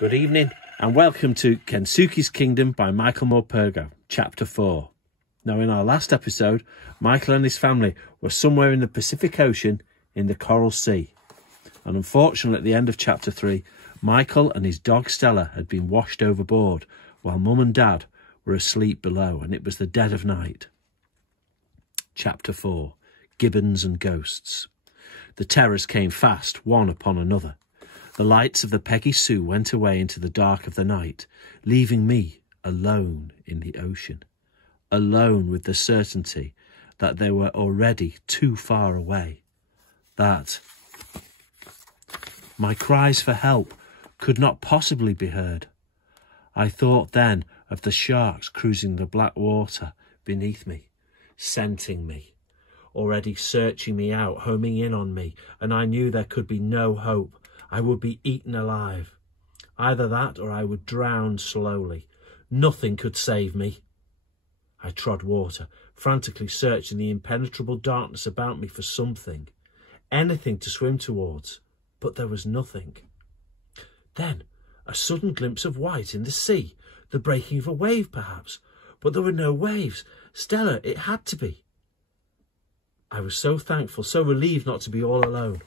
Good evening and welcome to Kensuke's Kingdom by Michael Morpurgo, Chapter 4. Now in our last episode, Michael and his family were somewhere in the Pacific Ocean in the Coral Sea. And unfortunately at the end of Chapter 3, Michael and his dog Stella had been washed overboard while Mum and Dad were asleep below, and it was the dead of night. Chapter 4. Gibbons and Ghosts. The terrors came fast, one upon another. The lights of the Peggy Sue went away into the dark of the night, leaving me alone in the ocean, alone with the certainty that they were already too far away, that my cries for help could not possibly be heard. I thought then of the sharks cruising the black water beneath me, scenting me, already searching me out, homing in on me, and I knew there could be no hope. I would be eaten alive. Either that or I would drown slowly. Nothing could save me. I trod water, frantically searching the impenetrable darkness about me for something, anything to swim towards, but there was nothing. Then a sudden glimpse of white in the sea, the breaking of a wave perhaps, but there were no waves. Stella, it had to be. I was so thankful, so relieved not to be all alone.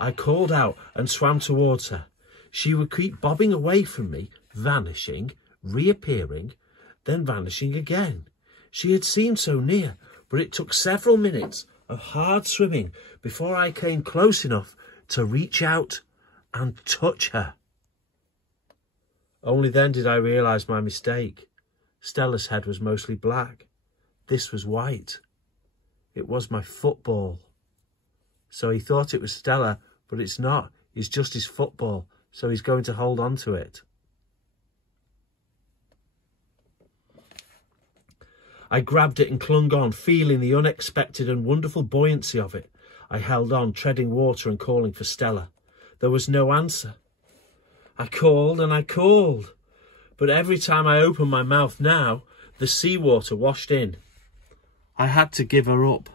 I called out and swam towards her. She would keep bobbing away from me, vanishing, reappearing, then vanishing again. She had seemed so near, but it took several minutes of hard swimming before I came close enough to reach out and touch her. Only then did I realise my mistake. Stella's head was mostly black. This was white. It was my football. So he thought it was Stella, but it's not. It's just his football, so he's going to hold on to it. I grabbed it and clung on, feeling the unexpected and wonderful buoyancy of it. I held on, treading water and calling for Stella. There was no answer. I called and I called, but every time I opened my mouth now, the seawater washed in. I had to give her up.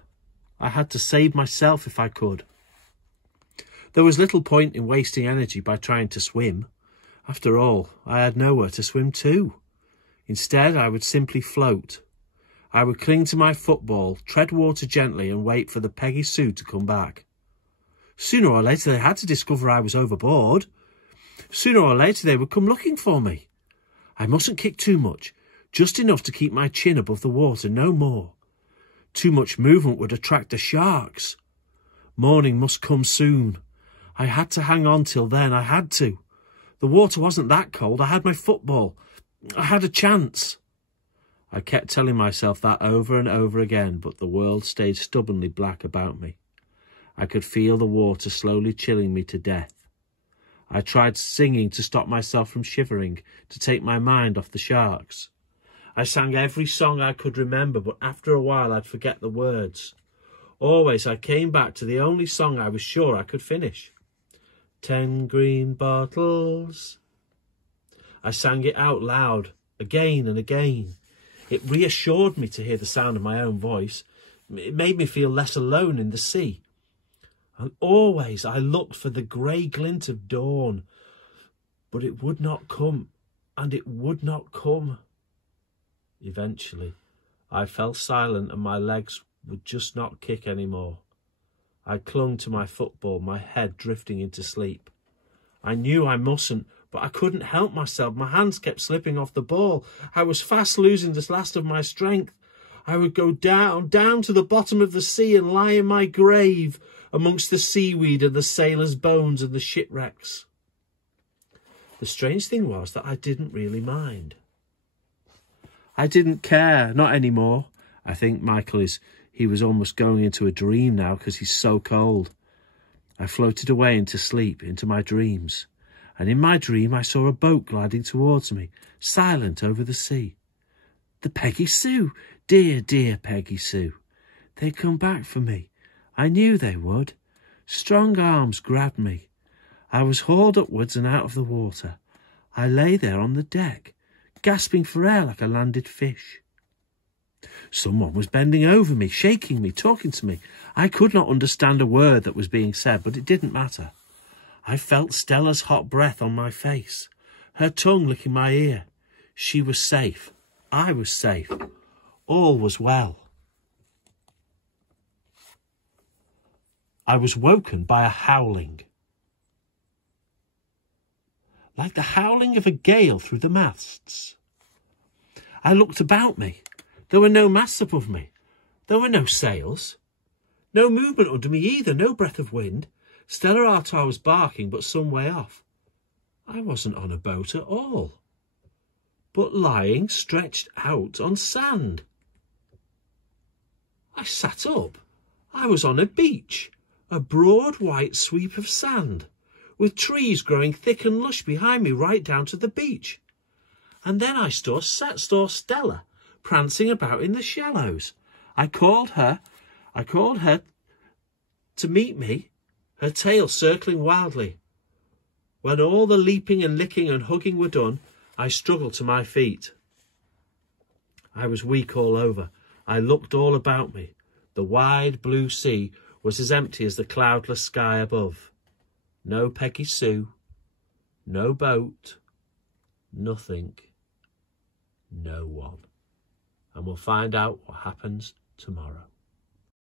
I had to save myself if I could. There was little point in wasting energy by trying to swim. After all, I had nowhere to swim to. Instead, I would simply float. I would cling to my football, tread water gently and wait for the Peggy Sue to come back. Sooner or later, they had to discover I was overboard. Sooner or later, they would come looking for me. I mustn't kick too much, just enough to keep my chin above the water, no more. Too much movement would attract the sharks. Morning must come soon. I had to hang on till then. I had to. The water wasn't that cold. I had my football. I had a chance. I kept telling myself that over and over again, but the world stayed stubbornly black about me. I could feel the water slowly chilling me to death. I tried singing to stop myself from shivering, to take my mind off the sharks. I sang every song I could remember, but after a while I'd forget the words. Always I came back to the only song I was sure I could finish. 10 green bottles. I sang it out loud, again and again. It reassured me to hear the sound of my own voice. It made me feel less alone in the sea. And always I looked for the grey glint of dawn, but it would not come, and it would not come. Eventually, I fell silent and my legs would just not kick anymore. I clung to my football, my head drifting into sleep. I knew I mustn't, but I couldn't help myself. My hands kept slipping off the ball. I was fast losing this last of my strength. I would go down to the bottom of the sea and lie in my grave amongst the seaweed and the sailors' bones and the shipwrecks. The strange thing was that I didn't really mind. I didn't care, not anymore. I think he was almost going into a dream now because he's so cold. I floated away into sleep, into my dreams. And in my dream I saw a boat gliding towards me, silent over the sea. The Peggy Sue, dear, dear Peggy Sue. They'd come back for me. I knew they would. Strong arms grabbed me. I was hauled upwards and out of the water. I lay there on the deck, gasping for air like a landed fish. Someone was bending over me, shaking me, talking to me. I could not understand a word that was being said, but it didn't matter. I felt Stella's hot breath on my face. her tongue licking my ear. She was safe. I was safe. All was well. I was woken by a howling, like the howling of a gale through the masts. I looked about me. There were no masts above me. There were no sails. No movement under me either, no breath of wind. Stella Artois was barking, but some way off. I wasn't on a boat at all, but lying stretched out on sand. I sat up. I was on a beach, a broad white sweep of sand, with trees growing thick and lush behind me right down to the beach. And then I saw Stella prancing about in the shallows. I called her to meet me, her tail circling wildly. When all the leaping and licking and hugging were done, I struggled to my feet. I was weak all over. I looked all about me. The wide blue sea was as empty as the cloudless sky above. No Peggy Sue, no boat, nothing, no one. And we'll find out what happens tomorrow.